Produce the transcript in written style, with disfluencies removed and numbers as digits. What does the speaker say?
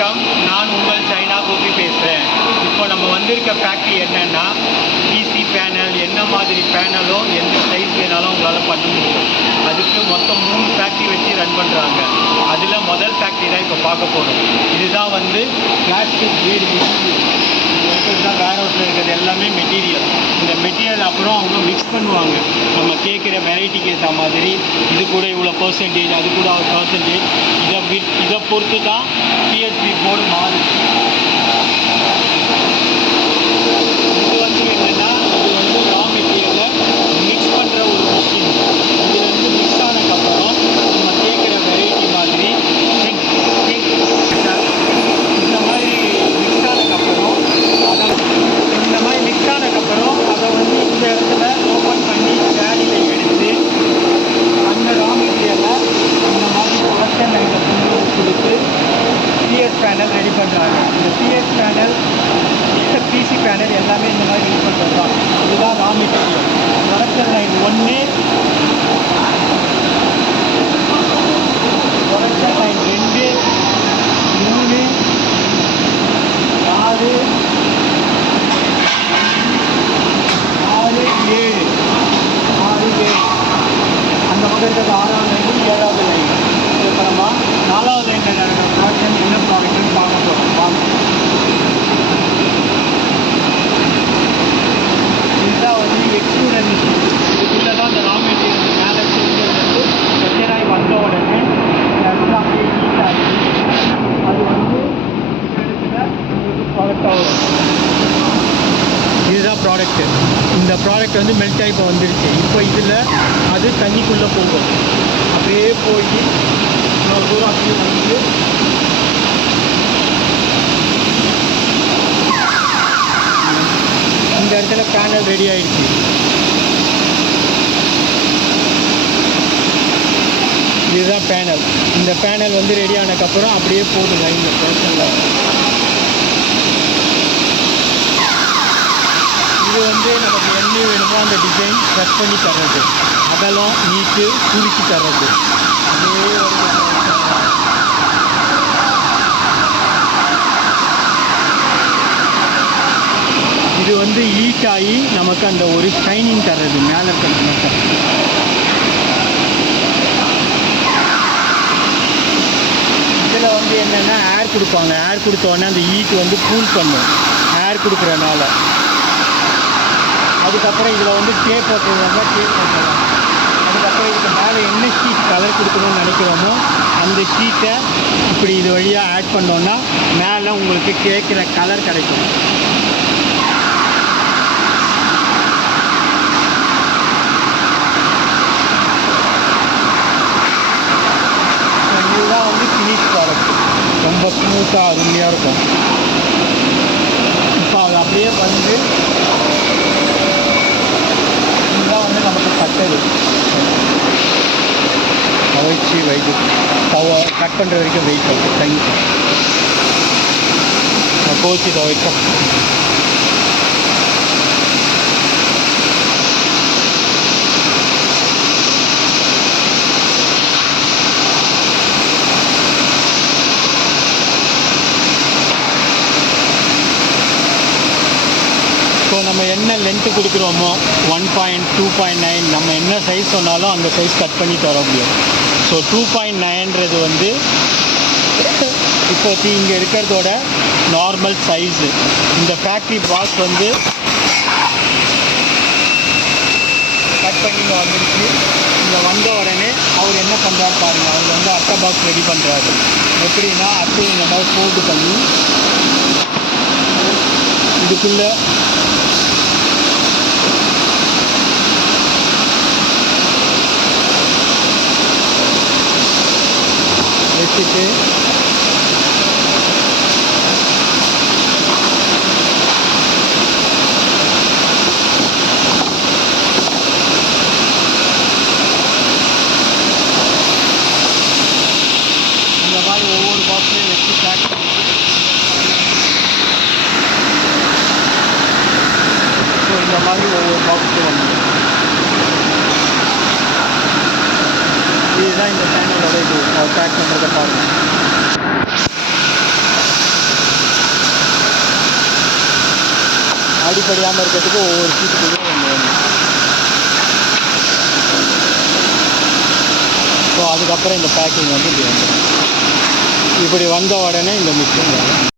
வணக்கம், நான் உங்கள் சைனா கோபி பேசுகிறேன். இப்போ நம்ம வந்திருக்க ஃபேக்ட்ரி என்னென்னா, பிசி பேனல், என்ன மாதிரி பேனலோ எந்த சைஸ் வேணாலும் உங்களால் பண்ண முடியும். அதுக்கு மொத்தம் 3 ஃபேக்ட்ரி வச்சு ரன் பண்ணுறாங்க. அதில் முதல் ஃபேக்ட்ரி தான் இப்போ பார்க்க போகிறோம். இதுதான் வந்து பிளாஸ்டிக் கிரேட் மெட்டீரியல். தான் வேர் ஹவுஸில் இருக்கிறது எல்லாமே மெட்டீரியல். இந்த மெட்டீரியல் அப்புறம் அவங்க மிக்ஸ் பண்ணுவாங்க. நம்ம கேட்குற வெரைட்டிக்கு ஏற்ற மாதிரி இது கூட இவ்வளோ பர்சன்டேஜ், அது கூட ஒரு பர்சன்டேஜ், இதை பொறுத்து தான் பிஎஸ்பி போர்டு மாறுது. இது வந்து என்னென்னா, இது வந்து ரா மெட்டீரியலை மிக்ஸ் பண்ணுற ஒரு மிஷின். இதுலேருந்து மிக்ஸ் ஆனதுக்கப்புறம் நம்ம கேட்குற வெரைட்டி மாதிரி இந்த மாதிரி மிக்ஸ் ஆனதுக்கப்புறம் அதை வந்து இந்த இடத்துல ஓப்பன் பண்ணி கேரியில் எடுத்து அந்த ரா மெட்டீரியலை இந்த மாதிரி ப்ரொடக்ஷன் லைனில் கொண்டு கொடுத்து பிஎஸ் பேனல் ரெடி பண்ணுறாங்க. இந்த பிஎஸ் பேனல், பிசி பேனல் எல்லாமே இந்த மாதிரி ரெடி பண்ணுறது தான். இதுதான் raw material. Production line 1, production line 2, 3, 4, 7 அந்த பக்கம் இருக்கிறது 6வது லைன், 7வது லைன். இப்போ நம்ம 4வது லைனில் நடக்கிற ப்ராடக்ஷன் என்ன ப்ராடக்ட்னு பார்க்க போகிறோம். இதுதான் வந்து எக்ஸ்ட்ரூடர் மிஷின். இதுக்குள்ளே தான் அந்த ரா மெட்டீரியல் மேலே செஞ்சு செகண்டாகி வந்த உடனே இடத்துல அப்படியே ஹீட் ஆகி அது வந்து இந்த இடத்துல உங்களுக்கு ப்ராடக்டாக வரும். இதுதான் ப்ராடக்ட்டு. இந்த ப்ராடக்ட் வந்து மெல்ட் ஆகி இப்போ வந்துருச்சு. இப்போ இதில் அது தண்ணிக்குள்ளே போகும். அப்படியே போய் இன்னொரு தூரம் அப்படியே வந்து இந்த இடத்துல பேனல் ரெடி ஆகிடுச்சு. இதுதான் பேனல். இந்த பேனல் வந்து ரெடி ஆனதுக்கப்புறம் அப்படியே போகுது லைனில் ப்ரொடக்ஷனில். இது வந்து நமக்கு என்ன வேணுமோ அந்த டிசைன் கட் பண்ணி தர்றது, அதெல்லாம் நீட்டு சுருக்கி தர்றது. அதே இது வந்து ஹீட் ஆகி நமக்கு அந்த ஒரு ஷைனிங் தர்றது மேலே இருக்கிறது மட்டும். இதில் வந்து என்னென்னா ஏர் கொடுப்பாங்க. ஏர் கொடுத்தோடனே அந்த ஹீட் வந்து கூல் பண்ணும் ஏர் கொடுக்குறனால. அதுக்கப்புறம் இதில் வந்து டேப் போட்டுருவாங்க, டேப் போட்டுடலாம். அதுக்கப்புறம் இதுக்கு மேலே என்ன ஷீட் கலர் கொடுக்கணும்னு நினைக்கிறோமோ அந்த ஷீட்டை இப்படி இது வழியாக ஆட் பண்ணோன்னா மேலே உங்களுக்கு கேட்குற கலர் கிடைக்கும். இதுதான் வந்து ஃபினிஷ் ப்ராடக்ட். ரொம்ப ஸ்மூத்தாக அருமையாக இருக்கும். இப்போ அது அப்படியே வந்து இதுதான் வந்து நமக்கு கட்டது கவச்சு வெயிட்டு கட் பண்ணுற வரைக்கும் வெயிட் ஆகும். தேங்க்யூ. கோச்சு துவைக்கும். ஸோ நம்ம என்ன லென்த்து கொடுக்குறோமோ 1.9, 2.9 நம்ம என்ன சைஸ் சொன்னாலும் அந்த சைஸ் கட் பண்ணி தர முடியும். ஸோ 2.9ன்றது வந்து இப்போத்தி இங்கே இருக்கிறதோட நார்மல் சைஸு. இந்த ஃபேக்ட்ரி பாக்ஸ் வந்து கட் பண்ணி வந்துருச்சு. இங்கே வந்த உடனே அவர் என்ன பண்ணுறாரு பாருங்கள். அவர் வந்து அட்டை பாக்ஸ் ரெடி பண்ணுறாரு. எப்படின்னா அட்டை இந்த மாதிரி ஃபோல்டு பண்ணி இதுக்குள்ளே வச்சுட்டு இந்த மாதிரி ஒவ்வொரு பாக்ஸ்லையும் வச்சு பேக் பண்ணிட்டு ஸோ இந்த மாதிரி ஒவ்வொரு பாக்ஸும் வந்து இதுதான் இந்த சேனலோட இது பேக் பண்ணுறதை பாருங்கள். அடிப்படையாமல் இருக்கிறதுக்கு ஒவ்வொரு சீட்டுக்குள்ளேயும் ஒன்று வேணும். ஸோ அதுக்கப்புறம் இந்த பேக்கிங் வந்து இப்படி வந்துடும். இப்படி வந்த உடனே இந்த மிஷின் வரும்.